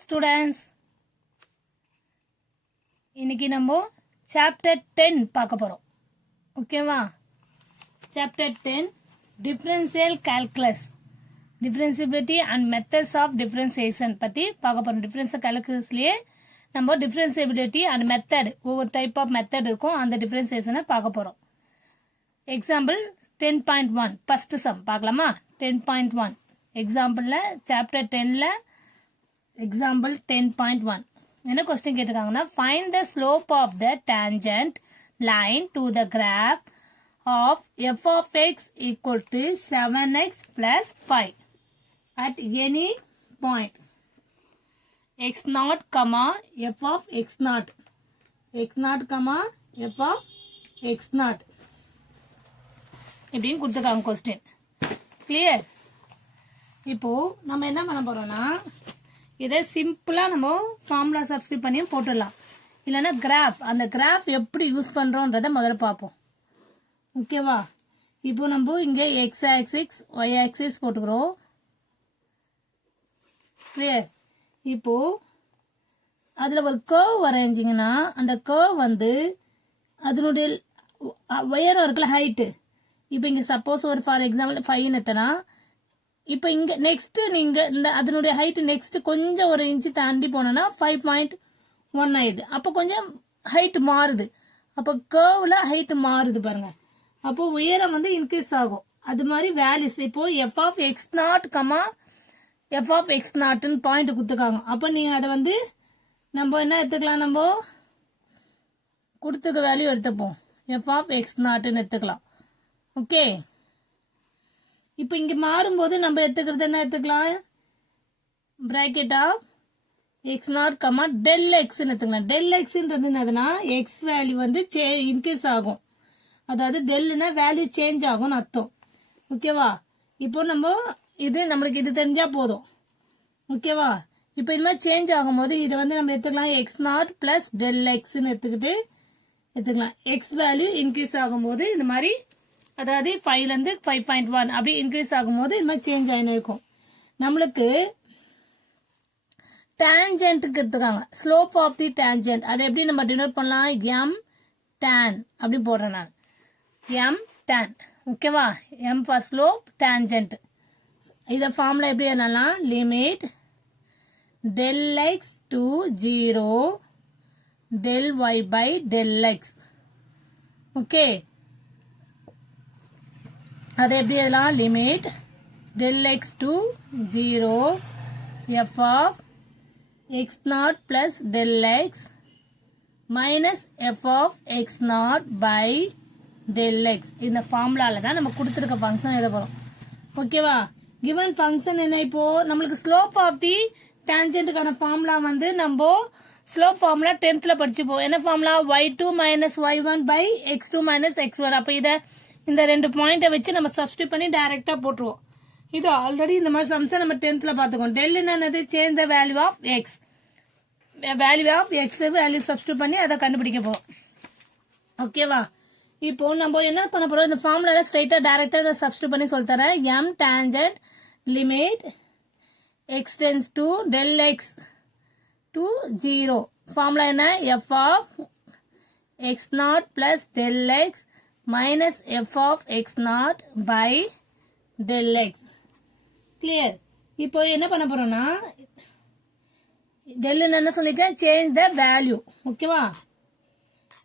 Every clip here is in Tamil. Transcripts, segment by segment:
Students, இன்னைக்கு நம்ம chapter 10 பார்க்க போறோம். ஓகேவா? chapter 10 differential calculus, differentiability and methods of differentiation பத்தி பார்க்க போறோம். differential calculusலயே நம்ம differentiability and method ஒவ்வொரு type of method இருக்கும். அந்த differentiation பார்க்க போறோம். example 10.1 first sum பார்க்கலாமா? 10.1 exampleல chapter 10ல example 10.1 என்ன question கேட்டிருக்காங்கன்னா find the slope of the tangent line to the graph of f of x equal to 7x plus 5 at any point x naught comma f of x naught comma f of x naught இப்படின்னு கொடுத்துருக்காங்க question. clear? இப்போ நம்ம என்ன பண்ண போறோம்னா இதை சிம்பிளா நம்ம ஃபார்முலா சப்ஸ்டிட்யூட் பண்ணி போட்டுடலாம். இல்லைன்னா கிராஃப், அந்த கிராஃப் எப்படி யூஸ் பண்றோம்ன்றத முதல்ல பார்ப்போம். ஓகேவா? இப்போ நம்ம இங்க எக்ஸ் ஆக்சிஸ் ஒய் ஆக்சிஸ் போட்டுக்கிறோம். கிளியர்? இப்போ அதுல ஒரு கர்வ் வரைஞ்சிங்கன்னா அந்த கர்வ் வந்து அதனுடைய உயரம் இருக்குல்ல, ஹைட்டு. இப்போ இங்க சப்போஸ் ஒரு ஃபார் எக்ஸாம்பிள் 5 எத்தனா, இப்போ இங்க நெக்ஸ்ட் நீங்க இந்த அதனுடைய ஹைட் நெக்ஸ்ட் கொஞ்சம் ஒரு இன்ச்சு தாண்டி போனோம்னா 5.1 ஆயிடுது. அப்போ கொஞ்சம் ஹைட் மாறுது. அப்போ கர்வ்ல ஹைட் மாறுது பாருங்க. அப்போ உயரம் வந்து இன்க்ரீஸ் ஆகும். அது மாதிரி வேல்யூஸ் இப்போ F of X not comma F of X நாட்னு பாயிண்ட் கொடுத்துருக்காங்க. அப்போ நீங்க அதை வந்து நம்ம என்ன எடுத்துக்கலாம், நம்ம கொடுத்துருக்க வேல்யூ எடுத்துப்போம். எஃப் ஆஃப் எக்ஸ் நாட்னு எடுத்துக்கலாம். ஓகே, இப்போ இங்க மாறும்போது நம்ம எடுத்துக்கிறது என்ன எடுத்துக்கலாம், bracket of X not comma del x எடுத்துக்கலாம். டெல் எக்ஸ்ன்றது என்னதுன்னா எக்ஸ் வேல்யூ வந்து இன்க்ரீஸ் ஆகும். அதாவது டெல்னா வேல்யூ சேஞ்ச் ஆகும்னு அர்த்தம். ஓகேவா? இப்போ நம்ம நம்மளுக்கு இது தெரிஞ்சா போதும். ஓகேவா? இப்போ இது மாதிரி சேஞ்ச் ஆகும்போது இதை வந்து நம்ம எடுத்துக்கலாம் எக்ஸ் நாட் பிளஸ் டெல் எக்ஸ்ன்னு எடுத்துக்கலாம். எக்ஸ் வேல்யூ இன்க்ரீஸ் ஆகும்போது இந்த மாதிரி, அதாவது 5ல இருந்து 5.1 அப்படி இன்க்ரீஸ் ஆகும்போது இது மாதிரி சேஞ்ச் ஆயின்னு இருக்கும். நம்மளுக்கு டான்ஜென்ட்க்கு எடுத்துக்காங்க, ஸ்லோப் ஆஃப் தி டான்ஜென்ட். அதை எப்படி நம்ம டினோட் பண்ணலாம், எம் டான் அப்படி போடுறேன் நான். M tan. ஓகேவா? M for slope, tangent. இதை ஃபார்முலா எப்படி எழுதலாம், limit del X to 0 del Y by del X. Okay, அதை எப்படி எழுதலாம், limit del X to 0 F of X not plus del X minus F of X not by del X. இந்த ஃபார்முலால தான் நம்ம கொடுத்துருக்க ஃபங்க்ஷன் எழுத போறோம். ஓகேவா? கிவன் ஃபங்க்ஷன் என்ன, இப்போ நம்மளுக்கு ஸ்லோப் ஆஃப் தி டான்ஜென்ட்டுக்கான ஃபார்முலா வந்து நம்ம ஸ்லோப் ஃபார்முலா 10th படிச்சுப்போம். என்ன formula, y2 minus y1 by x2 minus x1. அப்ப இந்த ரெண்டு பாயிண்ட வச்சு நம்ம சப்ஸ்டிட்யூட் பண்ணி டைரக்டா போட்டுருவோம். இது ஆல்ரெடி இந்த மாதிரி சம்ஸ் நம்ம 10th பாத்துக்கோம். டெல் என்னது, change the value of x. Value of x value substitute பண்ணி அதை கண்டுபிடிக்க போறோம். ஓகேவா? இப்போ நம்ம என்ன பண்ண போறோம், இந்த ஃபார்முலால ஸ்ட்ரைட்டா டைரக்டா சப்ஸ்டிட்யூட் பண்ணி சொல்லி தரேன். m tangent limit x tends to del x to 0. Formula என்ன, f of x naught plus del x minus f of x naught by del x. Clear? இப்போ என்ன பண்ண போறோம்னா, del என்ன சொல்லிருக்கேன், சேஞ்ச் த வேல்யூ. ஓகேவா?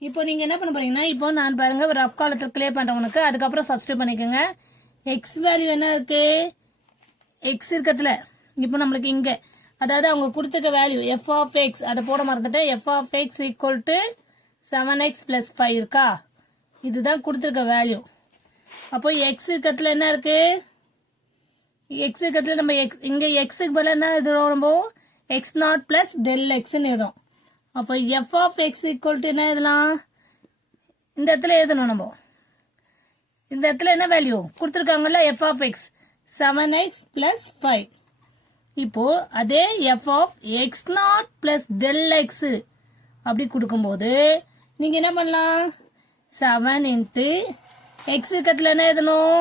இப்போ நீங்க என்ன பண்ண போறீங்கன்னா, இப்போ நான் பாருங்க ஒரு ரஃப் காலத்தில் கிளியர் பண்றேன் உனக்கு. அதுக்கப்புறம் சப்ஸ்டிட்யூட் பண்ணிக்கோங்க. எக்ஸ் வேல்யூ என்ன இருக்கு, எக்ஸ் இருக்கத்துல இப்போ நம்மளுக்கு இங்க, அதாவது அவங்க கொடுத்துருக்க வேல்யூ எஃப் ஆஃப் எக்ஸ், அதை போட மறந்துட்டேன். F of X equal to 7x plus 5 இருக்கா, இதுதான் கொடுத்துருக்க வேல்யூ. அப்போ எக்ஸ் இருக்கத்துல என்ன இருக்கு, எக்ஸ் இருக்கத்துல நம்ம இங்க எக்ஸுக்கு பதில் என்ன எழுதுறோம், நம்ம எக்ஸ் நாட் பிளஸ் டெல் எக்ஸ்ன்னு எழுதுறோம். அப்போ F of X equal to என்ன எழுதலாம், இந்த இடத்துல எழுதணும். நம்ம இந்த இடத்துல என்ன வேல்யூ கொடுத்துருக்காங்கல்ல, F of X 7x plus 5. இப்போ அதே F of X not plus del X அப்படி கொடுக்கும்போது நீங்க என்ன பண்ணலாம், 7 இன்ட்டு எக்ஸ் இருக்கத்துல என்ன எழுதணும்,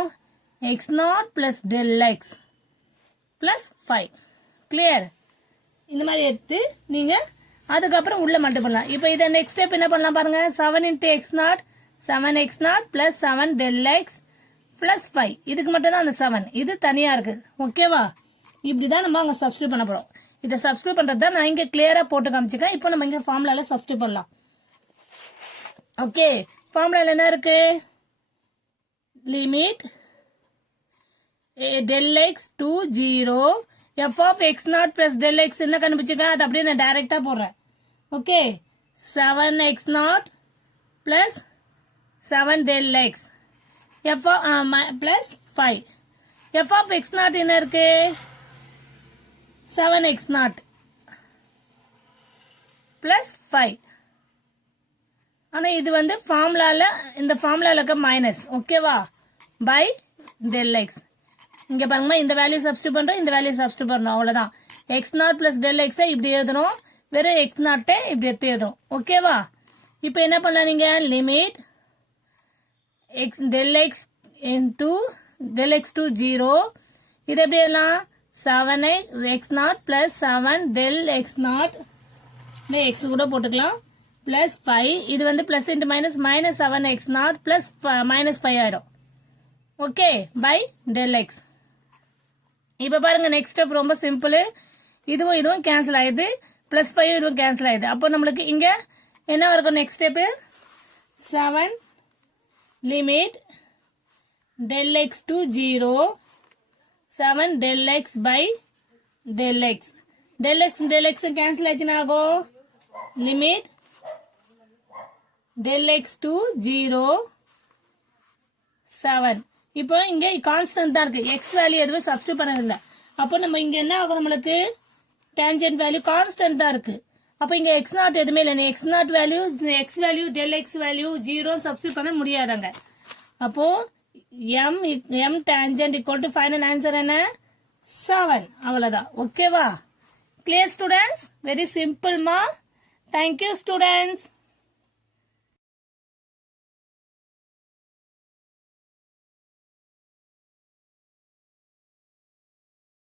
x not plus del x plus 5. Clear? இந்த மாதிரி எடுத்து நீங்க அதுக்கப்புறம் உள்ள மல்டிபிள் பண்ணலாம். இப்போ இதை நெக்ஸ்ட் ஸ்டெப் என்ன பண்ணலாம் பாருங்க. 7 into x0 7x0 plus 7 del x plus 5. இதுக்கு மட்டும் தான் அந்த 7. இது தனியா இருக்கு. ஓகேவா? இப்படிதான் நம்ம அங்க சப்ஸ்டிட்யூட் பண்ண போறோம். இதை சப்ஸ்டிட்யூட் பண்றது தான் நான் இங்க கிளியரா போட்டு காமிச்சிருக்கேன். இப்போ நம்ம இங்க ஃபார்முலால சப்ஸ்டிட்யூட் பண்ணலாம். ஓகே, ஃபார்முலால என்ன இருக்கு? Limit del x to 0 f of x0 plus del x என்ன கண்டுபிடிச்சிருக்கேன், அது அப்படியே நான் டைரக்டா போடுறேன். Okay, 7x0 plus 7 del x f plus 5. f of x0 என்ன இருக்கு? 7x0 plus 5. ஆனா இது வந்து ஃபார்முலால, இந்த ஃபார்முலால இருக்க மைனஸ். ஓகேவா? By del x. இங்க பாருங்க, இந்த வேல்யூ சப்ஸ்டிட்யூட் பண்றோம், இந்த வேல்யூ சப்ஸ்டிட்யூட் பண்றோம், அவ்வளவுதான். x0 plus del x இப்படி எழுதணும், வெறும் x0 இப்படி எடுத்து எழுதணும். ஓகேவா? இப்போ என்ன பண்ணலாம் நீங்க? Limit x del x into del x to 0. இது எப்படி எழுதலாம்? 7x0 plus 7 del x0 x கூட போட்டுக்கலாம் plus 5. இது வந்து plus into minus minus 7x0 plus minus 5 ஆயிடும். Okay, by del x. இப்ப பாருங்க, நெக்ஸ்ட் ஸ்டெப் ரொம்ப சிம்பிள். இதுவும் இதுவும் கேன்சல் ஆயிடுது, பிளஸ் 5 இதுவும் கேன்சல் ஆயிடுது. அப்போ நம்மளுக்கு இங்க என்ன இருக்கும்? Next step 7 limit del x to 0 7 del x by del x. del x cancel ஆச்சுன்னா ஆகும் லிமிட் del x to 0 7. இப்போ இங்க கான்ஸ்டன்ட் தான் இருக்கு, x வேல்யூ எதுவும் சப்ஸ்டிட்யூட் பண்ணதில்லை. அப்போ நம்ம இங்க என்ன ஆகும்? நம்மளுக்கு டேஞ்சன்ட் வேல்யூ கான்ஸ்டன்ட் தான் இருக்கு. அப்போ இங்க x0 எதுவுமே இல்லை. x0 value, x value, del x value 0 substitute பண்ண முடியாதாங்க. அப்போ m tangent equal to final answer என்ன? 7. அவ்வளவுதான். ஓகேவா? Clear students? வெரி சிம்பிள் மா. Thank you students.